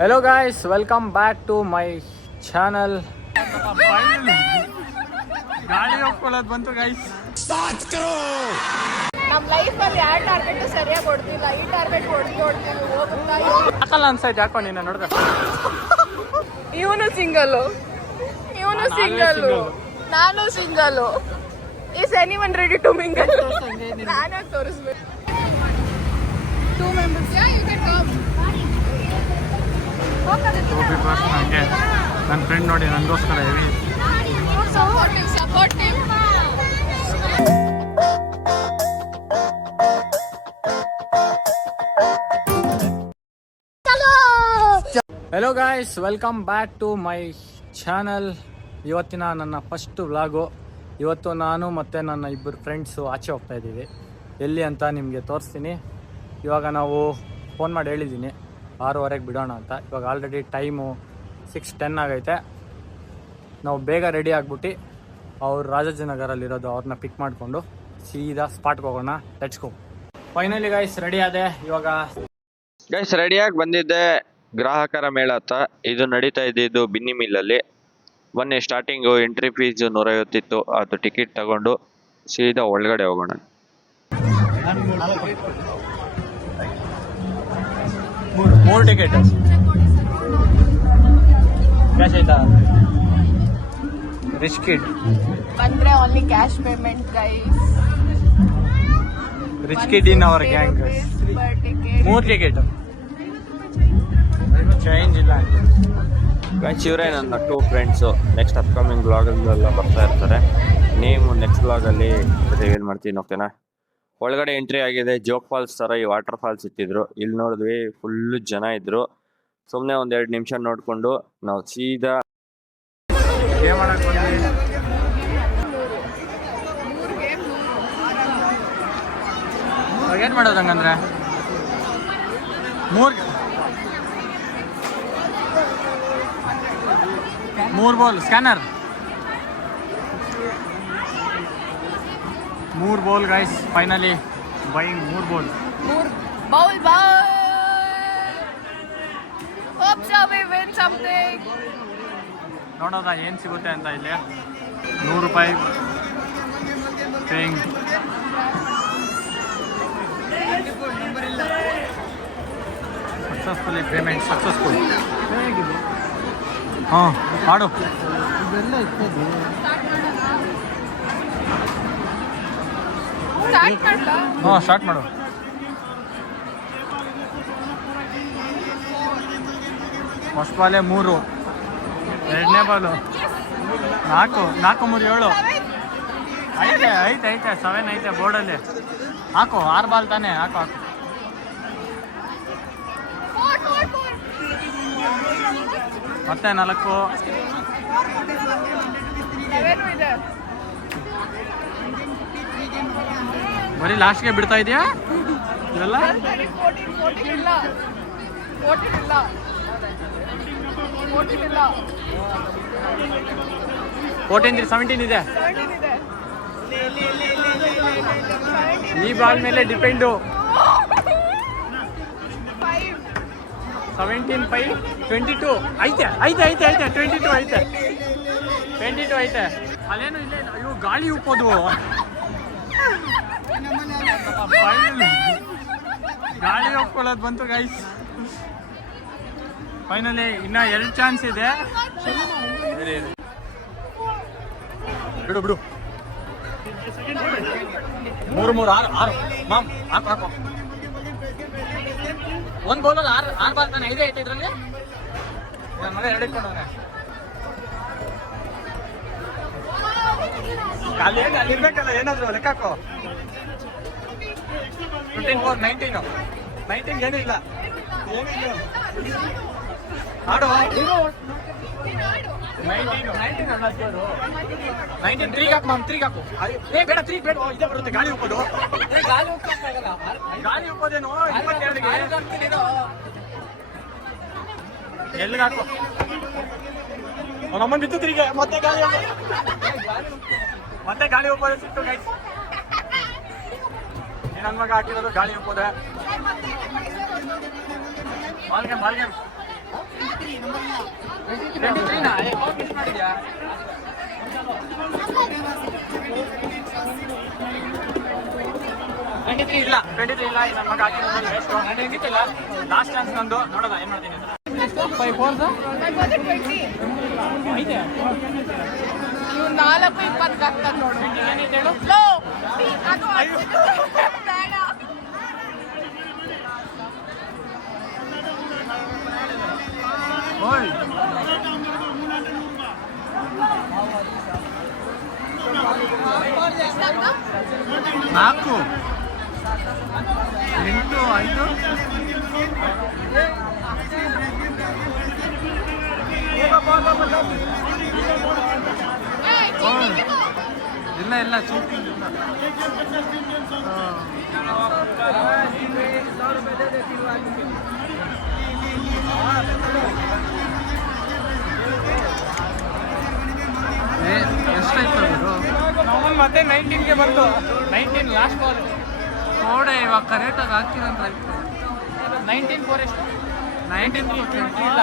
Hello guys, welcome back to my channel. ಗಾಳಿ ಹೋಗ್ಕೊಳ್ಳೋದು ಬಂತು guys. ನಮ್ಮ ಲೈಫಲ್ಲಿ ಯಾವ ಟಾರ್ಗೆಟ್ ಸರಿಯಾಗಿ ಕೊಡ್ತಿಲ್ಲ. ಈ ಟಾರ್ಗೆಟ್ ಕೊಡ್ತೀವಿ ಹೋಗುತ್ತಾ ಹಾಕಲ್ಲ ಅನ್ಸೈತೆ ಯಾಕೋ ನಿನ್ನ ನೋಡಿದ್ರೆ. ಇವನು ಸಿಂಗಲ್, ನಾನು single. Is anyone ready to mingle? ನಾನೇ ತೋರಿಸ್ಬೇಕು. 2 members, yeah, you can come. ನನಗೆ ನನ್ನ ಫ್ರೆಂಡ್ ನೋಡಿ ನನಗೋಸ್ಕರ ಹೇಳಿ. Support him. Hello guys, welcome back to my channel. ಇವತ್ತಿನ ನನ್ನ ಫಸ್ಟ್ ವ್ಲಾಗು. ಇವತ್ತು ನಾನು ಮತ್ತು ನನ್ನ ಇಬ್ಬರು ಫ್ರೆಂಡ್ಸು ಆಚೆ ಹೋಗ್ತಾ ಇದ್ದೀವಿ. ಎಲ್ಲಿ ಅಂತ ನಿಮಗೆ ತೋರಿಸ್ತೀನಿ. ಇವಾಗ ನಾವು ಫೋನ್ ಮಾಡಿ ಹೇಳಿದ್ದೀನಿ 6:15 ಬಿಡೋಣ ಅಂತ. ಇವಾಗ ಆಲ್ರೆಡಿ ಟೈಮು 6:10 ಆಗೈತೆ. ನಾವು ಬೇಗ ರೆಡಿ ಆಗ್ಬಿಟ್ಟು ಅವ್ರು ರಾಜಾಜಿನಗರಲ್ಲಿರೋದು ಅವ್ರನ್ನ ಪಿಕ್ ಮಾಡಿಕೊಂಡು ಸೀದಾ ಸ್ಪಾಟ್ಗೆ ಹೋಗೋಣ. Let's go. Finally guys ready ಆದೆ. ಇವಾಗ ಗೈಸ್ ರೆಡಿಯಾಗಿ ಬಂದಿದ್ದೆ ಗ್ರಾಹಕರ ಮೇಳ ಅಂತ. ಇದು ನಡೀತಾ ಇದ್ದಿದ್ದು ಬಿನ್ನಿ ಮಿಲ್ಲಲ್ಲಿ. ಮೊನ್ನೆ ಸ್ಟಾರ್ಟಿಂಗು ಎಂಟ್ರಿ ಫೀಸ್ 150 ಇತ್ತು. ಅದು ಟಿಕೆಟ್ ತಗೊಂಡು ಸೀದಾ ಒಳಗಡೆ ಹೋಗೋಣ. ಮೂರು ಟಿಕೆಟ್ ಕ್ಯಾಶ್ ಆಯ್ತಾ? ರಿಚ್ ಕಿಡ್ ಬಂದ್ರೆ only cash payment guys. Rich kid in our gang. 3 ticket change ಇಲ್ಲ. ಗೈಸ್ ಇವರೇ ನನ್ನ 2 ಫ್ರೆಂಡ್ಸು. ನೆಕ್ಸ್ಟ್ ಅಪ್ಕಮಿಂಗ್ ಬ್ಲಾಗಲ್ಲೆಲ್ಲ ಬರ್ತಾ ಇರ್ತಾರೆ. ನೀವು ನೆಕ್ಸ್ಟ್ ಬ್ಲಾಗಲ್ಲಿ ರಿವೀಲ್ ಮಾಡ್ತೀನಿ. ಓಕೆನಾ? ಒಳಗಡೆ ಎಂಟ್ರಿ ಆಗಿದೆ. ಜೋಗ್ ಫಾಲ್ಸ್ ಥರ ಈ ವಾಟರ್ ಫಾಲ್ಸ್ ಇಟ್ಟಿದ್ರು. ಇಲ್ಲಿ ನೋಡಿದ್ವಿ ಫುಲ್ಲು ಜನ ಇದ್ರು. ಸುಮ್ಮನೆ 1-2 ನಿಮಿಷ ನೋಡಿಕೊಂಡು ನಾವು ಸೀದಾ ಏನು ಮಾಡೋದು ಹಂಗಂದ್ರೆ 3 ball scanner 3 ball guys. Finally buying 3 ball. ಬೌಲ್ hope so we win something. ನೋಡೋದಾ ಏನು ಸಿಗುತ್ತೆ ಅಂತ. ಇಲ್ಲಿ 100 ರೂಪಾಯಿ ಪೇಯಿಂಗ್. Successfully payment successful. ಹಾಂ ಮಾಡು. ಹಾಂ ಸ್ಟಾರ್ಟ್ ಮಾಡು. ಫಸ್ಟ್ ಬಾಲೇ 3, ಎರಡನೇ ಬಾಲು 4, 4, 3, 7 ಐತೆ 7 ಐತೆ ಬೋರ್ಡಲ್ಲಿ. ಹಾಕು 6 ಬಾಲ್ ತಾನೇ. ಹಾಕು ಮತ್ತೆ 4. ಬರೀ ಲಾಸ್ಟ್ಗೆ ಬಿಡ್ತಾ ಇದೆಯಾ ಇವೆಲ್ಲ? 14 17 ಇದೆ. ಈ ಬಾಲ್ ಮೇಲೆ ಡಿಪೆಂಡು. 17 5 22 ಐತೆ 22 ಐತೆ. ಅಲ್ಲೇನು ಇಲ್ಲ. ಅಯ್ಯೋ ಗಾಳಿ ಉಪ್ಪೋದು. ಗಾಳಿ ಹೋಗ್ಕೊಳ್ಳೋದು ಬಂತು ಗೈಸ್. ಫೈನಲಿ ಇನ್ನ 2 ಚಾನ್ಸ್ ಇದೆ. ಬಿಡು 3 6 ಮಾಮ್ ಹಾಕು. 1 ಬೌಲಲ್ಲಿ 6 ಬಾಲ್ ತಾನೆ. 5 ಐತೆ ಇದರಲ್ಲಿ. ನನ್ನ ಮಗ 2 ಇಟ್ಕೊಂಡವ್ರೆ. ಅಲ್ಲಿ ಇರ್ಬೇಕಲ್ಲ ಏನಾದ್ರು ಲೆಕ್ಕ ಹಾಕೋ. 15 4 19 ಏನೂ ಇಲ್ಲ. ಆಡು 19 3 ಹಾಕು ಮಾಮ್. 3 ಹಾಕು. ಬೇಡ 3 ಬೇಡ. ಇದೇ ಬರುತ್ತೆ ಗಾಳಿ ಉಕ್ಕೋದು. ಗಾಳಿ ಉಕ್ಕೋದೇನು 22ಗೆ ಎಲ್ಲಿಗೆ ಹಾಕು. ನಮ್ಮನ್ನು ಬಿದ್ದು 3ಗೆ ಮತ್ತೆ ಗಾಳಿ ಉಕ್ಕೋದೆ ಸಿಕ್ತು ಗೈಸ್. ನನ್ನ ಮಗ ಹಾಕಿರೋದು ಗಾಳಿ ಉಕ್ಕೋದೆ. ಬಾಲ್ ಗೇಮ್ ಇಲ್ಲ 23 ಇಲ್ಲ ನನ್ನ ಮಗ ಹಾಕಿರೋದು ವೇಸ್ಟ್. ನಾನು ಹೆಂಗಿತ್ತಿಲ್ಲ ಲಾಸ್ಟ್ ಚಾನ್ಸ್ ನಂದು ನೋಡೋಣ ಏನು ಮಾಡ್ತೀನಿ ಅಂತ. 5 4 ಐತೆ ಇವ್ 4:20 ಆಗ್ತದೆ ನೋಡು. ಏನೈತೆ ಹೇಳು. ಲೋ, ಅದು ಬೇಡ. ಓಯ್ ಎಷ್ಟಾಗ್ತು? 4 8 5 ಏಯ್, ಚೀಟಿಂಗಿದು. ಇಲ್ಲ ಇಲ್ಲ ಚೀಟಿಂಗ್ ಇಲ್ಲ. ಎಷ್ಟಾಯ್ತು ಇದು ಮತ್ತೆ 19ಗೆ ಬಂತು. 19 ಲಾಸ್ಟ್ ಬಾಲ್ ನೋಡೆ ಇವಾಗ ಕರೆಕ್ಟಾಗಿ ಹಾಕ್ತೀರಂತ 19 4 ಎಷ್ಟು 19 ಇಲ್ಲ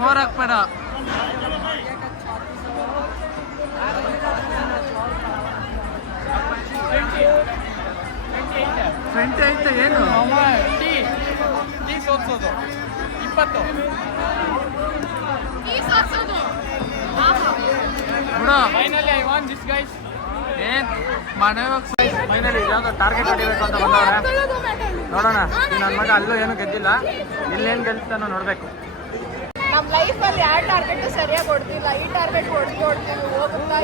4 ಹಾಕ್ಬೇಡ. ಟ್ವೆಂಟಿ ಐತೆ ಏನು ಟೀ ಸೋಲ್ಸೋದು 20 ಈ ಸಾರ್ಸೋದು. ಆಹಾ. ಬಿಡ finally I want this guys. ಏನ್ ಮನೆ ಫೈನಲಿ ಯಾವ್ದೋ ಟಾರ್ಗೆಟ್ ಹೊಡಿಬೇಕು ಅಂತ ಬಂದವ್ರೆ. ನೋಡೋಣ ಈ ನನ್ನ ಮಗ ಅಲ್ಲೂ ಏನು ಗೆದ್ದಿಲ್ಲ, ಇಲ್ಲೇನು ಗೆಲ್ತಾನೋ ನೋಡ್ಬೇಕು. ನಮ್ಮ ಲೈಫಲ್ಲಿ ಯಾವ ಟಾರ್ಗೆಟ್ ಸರಿಯಾಗಿ ಹೊಡ್ತಿಲ್ಲ. ಈ ಟಾರ್ಗೆಟ್ ಹೊಡ್ತೀವಿ ಹೋಗುತ್ತಾ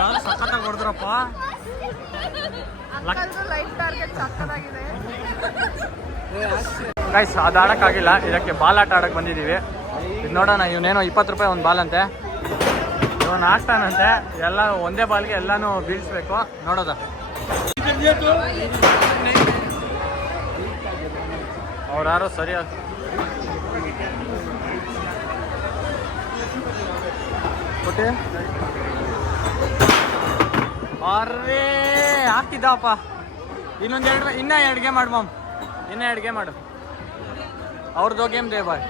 ಯಾರು ಸಖತ್ತಾಗಿ ಹೊಡೆದ್ರಪ್ಪ. ಲೈಫ್ ಟಾರ್ಗೆಟ್ ಸಕ್ಕತ್ತಾಗಿದೆ. ಗೈಸ್ ಅದು ಆಡೋಕ್ಕಾಗಿಲ್ಲ, ಇದಕ್ಕೆ ಬಾಲ್ ಆಟ ಆಡಕ್ಕೆ ಬಂದಿದ್ದೀವಿ. ಇದು ನೋಡೋಣ, ಇವನೇನೋ 20 ರೂಪಾಯಿ ಒಂದು ಬಾಲ್ ಅಂತೆ, ಇವನು ಆಗ್ತಾನಂತೆ. ಎಲ್ಲ ಒಂದೇ ಬಾಲ್ಗೆ ಎಲ್ಲಾನು ಬೀಳಿಸ್ಬೇಕು. ನೋಡೋದ ಅವ್ರು ಯಾರೋ ಸರಿಯಾಗಿ ಕೊಟ್ಟೆ ಅರ್ರೇ ಹಾಕಿದ್ದಪ್ಪ. ಇನ್ನ 2 ಗೇಮ್ ಮಾಡು ಮಾಮ್, ಇನ್ನ 2 ಗೇಮ್ ಮಾಡು. ಅವ್ರದ್ದು ಗೇಮ್ ದೇ ಬಾಯ್.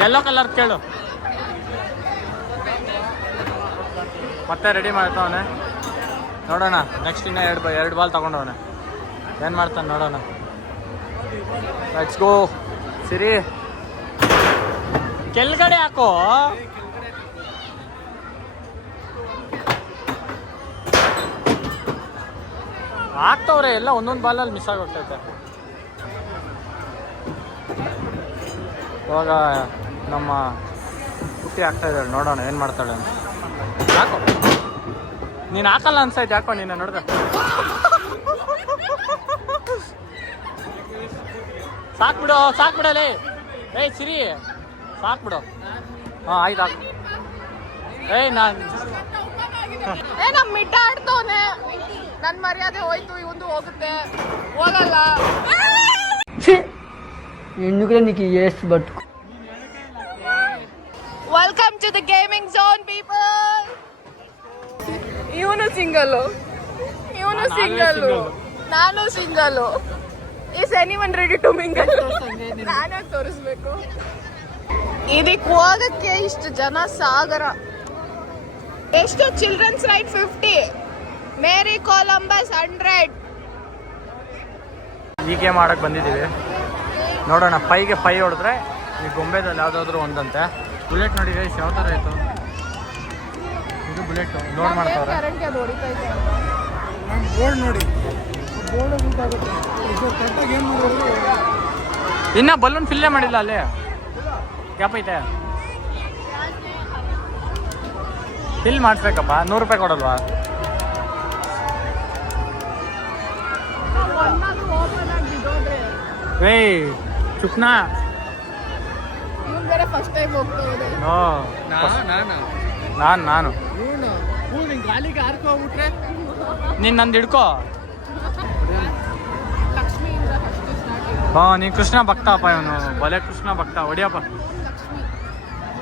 ಯೆಲ್ಲೋ ಕಲರ್ ಕೇಳು. ಮತ್ತೆ ರೆಡಿ ಮಾಡ್ತಾವನೆ. ನೋಡೋಣ ನೆಕ್ಸ್ಟ್ ಇನ್ನ 2 ಬಾಲ್ ತಗೊಂಡವನೆ. ಏನು ಮಾಡ್ತಾನೆ ನೋಡೋಣ. Let's go. ಸಿರಿ ಕೆಳಗಡೆ ಹಾಕೋ. ಆಗ್ತವ್ರೆ ಎಲ್ಲ ಒಂದೊಂದು ಬಾಲಲ್ಲಿ ಮಿಸ್ ಆಗೋಗ್ತೈತೆ. ಇವಾಗ ನಮ್ಮ ಪುಟ್ಟಿ ಆಗ್ತಾ ಇದ್ದಾಳೆ, ನೋಡೋಣ ಏನು ಮಾಡ್ತಾಳೆ ಅಂತ. ಯಾಕೋ ನೀನು ಹಾಕಲ್ಲ ಅನ್ಸೈತೆ, ಯಾಕೋ ನೀನು ನೋಡ್ದೆ. ಸಾಕ್ಬಿಡಲೇ. ಏಯ್ ಸಿರಿ ಸಾಕ್ಬಿಡು. ಹಾಂ ಆಯ್ತು ಹಾಕು. ಏಯ್ ನಾನು ನಮ್ಮ ಮಿಡ್ಡ ಆಡ್ತವನೆ. ನನ್ನ ಮರ್ಯಾದೆ ಹೋಯ್ತು, ಇವಂದು ಹೋಗುತ್ತೆ. ಹೋಗಲ್ಲ. ఎందుకులే నీకు ఏస్ పట్టుకో. Welcome to the gaming zone people. ಇವನು ಸಿಂಗಲ್ಲು, ನಾನು single. Is anyone ready to mingle? ನಾನಾಗಿ ತೋರಿಸ್ಬೇಕು. ಇದಕ್ಕೆ ಹೋಗಕ್ಕೆ ಇಷ್ಟು ಜನ ಸಾಗರ. ಎಷ್ಟು? Childrens ride 50, merry Columbus 100. ಈ ಗೇಮ್ ಆಡಕ್ಕೆ ಬಂದಿದ್ದೀವಿ. ನೋಡೋಣ 5ಗೆ 5 ಹೊಡೆದ್ರೆ ಈ ಗೊಂಬೆದಲ್ಲಿ ಯಾವುದಾದ್ರೂ ಒಂದಂತೆ. ಬುಲೆಟ್ ನೋಡಿ ಗೈಸ್ ಯಾವ ಥರ ಆಯಿತು. ಇದು ಬುಲೆಟ್ ಲೋಡ್ ಮಾಡ್ತಾವ್ರೆ. ಇನ್ನ ಬಲೂನ್ ಫಿಲ್ಲೇ ಮಾಡಿಲ್ಲ ಅಲ್ಲಿ. ಗ್ಯಾಪ್ ಐತೆ, ಫಿಲ್ ಮಾಡಿಸ್ಬೇಕಪ್ಪ. 100 ರೂಪಾಯಿ ಕೊಡಲ್ವಾ? ಏಯ್ ಚುಪ್ನಾ. ಫಸ್ಟ್ ಟೈಮ್ ಹೋಗ್ತಾ ಇದೆ. ನಾನು ಗಾಲಿಗೆ ಹಾರ್ಕೋಗ್ಬಿಟ್ರೆ ನೀನು ನಂದು ಹಿಡ್ಕೋ. ಲಕ್ಷ್ಮಿಯಿಂದ ಫಸ್ಟ್ ಸ್ಟಾರ್ಟ್. ಹಾಂ ನೀನು ಕೃಷ್ಣ ಭಕ್ತ ಅಪ್ಪ. ಇವನು ಬಲೆ ಕೃಷ್ಣ ಭಕ್ತ. ಹೊಡಿಯಪ್ಪ. ಲಕ್ಷ್ಮಿ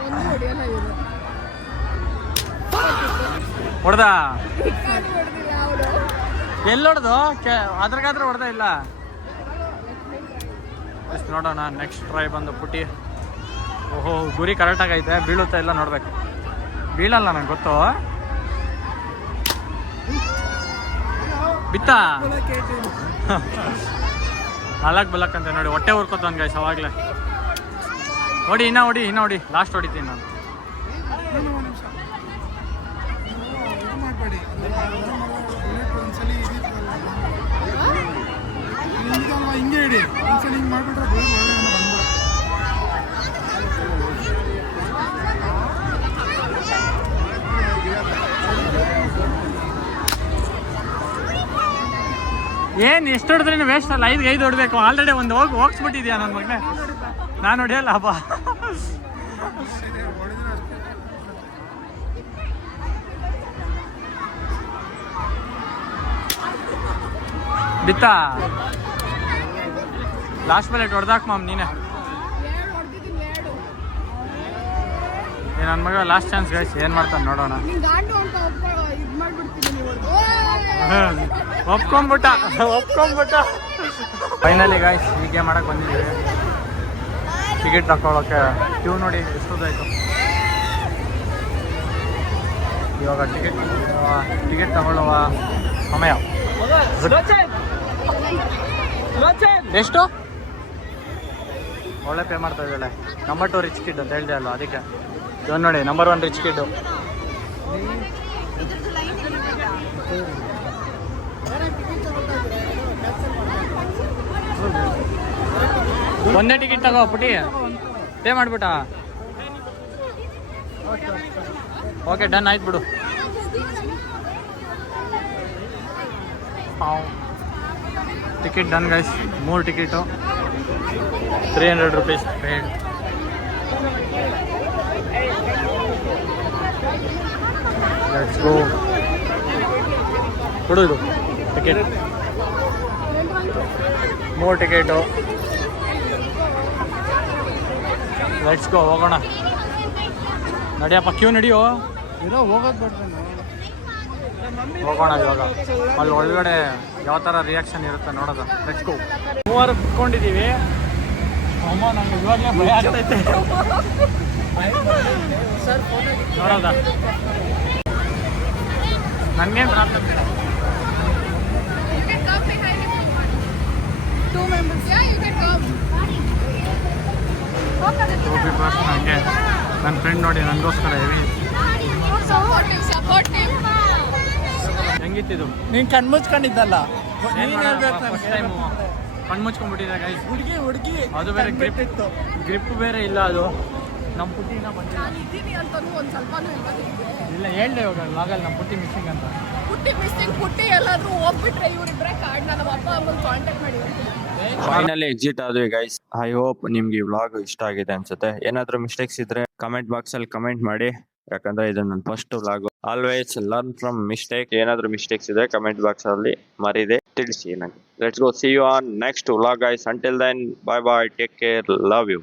ಒಂದು ಹೊಡೆಯಲ್ಲ ಇವರು. ಹೊಡೆದ ಹೊಡೆದಿಲ್ಲ ಅವಳು. ಎಲ್ಲಿ ಹೊಡೆದು ಅದ್ರಾಗಾದ್ರೂ ಹೊಡೆದ ಇಲ್ಲ. ಎಷ್ಟು ನೋಡೋಣ. ನೆಕ್ಸ್ಟ್ ಟ್ರೈ ಬಂದು ಪುಟಿ. ಓಹೋ, ಗುರಿ ಕರೆಕ್ಟಾಗಿ ಐತೆ. ಬೀಳುತ್ತಾ ಇಲ್ಲ ನೋಡ್ಬೇಕು. ಬೀಳಲ್ಲ ನಂಗೆ ಗೊತ್ತು. ಬಿತ್ತ 4 ಬಲಕ್ಕಂತೆ ನೋಡಿ. ಹೊಟ್ಟೆ ಹುರ್ಕೋತಾನ ಗೈಸ್ ಅವಾಗಲೇ. ಹೊಡಿ, ಇನ್ನ ಹೊಡಿ. ಲಾಸ್ಟ್ ಹೊಡಿತೀನಿ ನಾನು. ಹಿಂಗೆ ಇಡಿ ಒಂದ್ಸಲ ಹಿಂಗೆ ಮಾಡ್ಬಿಟ್ರೆ ಏನು ಎಷ್ಟು ಹೊಡೆದ್ರೇನು ವೇಸ್ಟ್ ಅಲ್ಲ. 5 ಹೊಡ್ಬೇಕು. ಆಲ್ರೆಡಿ ಒಂದು ಹೋಗ್ಸ್ಬಿಟ್ಟಿದ್ಯಾ ನನ್ನ ಮಗನೇ. ನಾನು ಹೊಡಿಯಲ್ಲ ಹಬ್ಬ. ಬಿತ್ತ ಲಾಸ್ಟ್ ಮೇಲೆ ಹೊಡೆದಾಕ್ ಮಾಮ್ ನೀನೆ. ನನ್ನ ಮಗ ಲಾಸ್ಟ್ ಚಾನ್ಸ್ ಗೈಸ್. ಏನು ಮಾಡ್ತಾನೆ ನೋಡೋಣ. ಒಪ್ಕೊಂಬಿಟ್ಟ. ಫೈನಲಿ ಗಾಯ್ಸ್ ಹೀಗೆ ಮಾಡಕ್ಕೆ ಬಂದಿದ್ದೀವಿ. ಟಿಕೆಟ್ ತಗೊಳ್ಳೋಕೆ ಕ್ಯೂ ನೋಡಿ ಎಷ್ಟೊತ್ತಾಯ್ತು. ಇವಾಗ ಟಿಕೆಟ್ ತಗೊಳ್ಳುವ ಸಮಯ. ಎಷ್ಟು ಒಳ್ಳೆ ಪೇ ಮಾಡ್ತಾ ಇದ್ದಾಳೆ. ನಂಬರ್ 2 ರಿಚ್ ಕಿಡ್ ಅಂತ ಹೇಳ್ದೆ ಅಲ್ವ, ಅದಕ್ಕೆ ಇವನು ನೋಡಿ ನಂಬರ್ 1 ರಿಚ್ ಕಿಡ್. ಒಂದೇ ಟಿಕೆಟ್ ತಗೋ ಪುಟಿ. ಪೇ ಮಾಡ್ಬಿಟ್ಟ. ಓಕೆ ಡನ್ ಆಯ್ತು ಬಿಡು. Ticket done guys. 3 ticket 300 rupees paid. Let's go. ಕೊಡು ಇದು ಟಿಕೆಟ್. 3 ಟಿಕೆಟು. ಲೆಟ್ಸ್ ಗೋ, ಹೋಗೋಣ. ನಡಿಯಪ್ಪ, ಕ್ಯೂ ನಡಿಯೋ. ಹೋಗೋಣ ಇವಾಗ. ಅಲ್ಲಿ ಒಳಗಡೆ ಯಾವ ಥರ ರಿಯಾಕ್ಷನ್ ಇರುತ್ತೆ ನೋಡೋದು. Let's go. 3 ಕುತ್ಕೊಂಡಿದ್ದೀವಿ. ಅಮ್ಮ ನಂಗೆ ಇವಾಗಲೇ ಭಯ ಆಗ್ತೈತೆ ನೋಡೋದ. ನನಗೇನು ಪ್ರಾಬ್ಲಮ್ ಇಲ್ಲ. 2 members, yeah, you can come. ನನಗೆ ನನ್ನ ಫ್ರೆಂಡ್ ನೋಡಿ ನನಗೋಸ್ಕರ ಹೆವಿ. Support him. ಹೆಂಗಿತ್ತಿದು? ನೀನು ಕಣ್ಮುಚ್ಕೊಂಡಿದ್ದಲ್ಲ. ಫಸ್ಟ್ ಟೈಮು ಕಣ್ಮುಚ್ಕೊಂಡ್ಬಿಟ್ಟಿದೆ ಗೈಸ್. ಹುಡುಗಿ ಅದು ಬೇರೆ ಗ್ರಿಪ್ ಬೇರೆ ಇಲ್ಲ. ಅದು ನಮ್ಮ ಪುಟ್ಟಿನ ಬಂದಿಲ್ಲ. ನಾನು ಇದ್ದೀನಿ ಅಂತನೂ ಒಂದು ಸ್ವಲ್ಪನೂ ಇಲ್ಲ ಹೇಳ್ದೆ ಇವಾಗ ಲಾಗಲ್ಲಿ ನಮ್ಮ ಪುಟ್ಟಿ ಮಿಸ್ಸಿಂಗ್ ಅಂತ. ಪುಟ್ಟಿ ಎಲ್ಲಾದ್ರೂ ಹೋಗ್ಬಿಟ್ರೆ ಇವರಿಬ್ಬರೇ ಕಾರ್ಡ್ನ ನಮ್ಮ ಅಪ್ಪ ಅಮ್ಮನ ಕಾಂಟ್ಯಾಕ್ಟ್ ಮಾಡಿ. ಫೈನಲಿ ಎಕ್ಸಿಟ್ ಆದ್ವಿ ಗೈಸ್. ಐ ಹೋಪ್ ನಿಮ್ಗೆ ಈ ವ್ಲಾಗ್ ಇಷ್ಟ ಆಗಿದೆ ಅನ್ಸುತ್ತೆ. ಏನಾದ್ರೂ ಮಿಸ್ಟೇಕ್ಸ್ ಇದ್ರೆ ಕಮೆಂಟ್ ಬಾಕ್ಸ್ ಅಲ್ಲಿ ಕಮೆಂಟ್ ಮಾಡಿ. ಯಾಕಂದ್ರೆ ಇದು ನನ್ನ first vlog. Always learn from mistake. ಏನಾದ್ರೂ ಮಿಸ್ಟೇಕ್ಸ್ ಇದ್ರೆ ಕಮೆಂಟ್ ಬಾಕ್ಸ್ ಅಲ್ಲಿ ಮರಿದೆ ತಿಳಿಸಿ ನನಗೆ. Let's go. See you on next vlog guys. Until then, bye bye, take care, love you.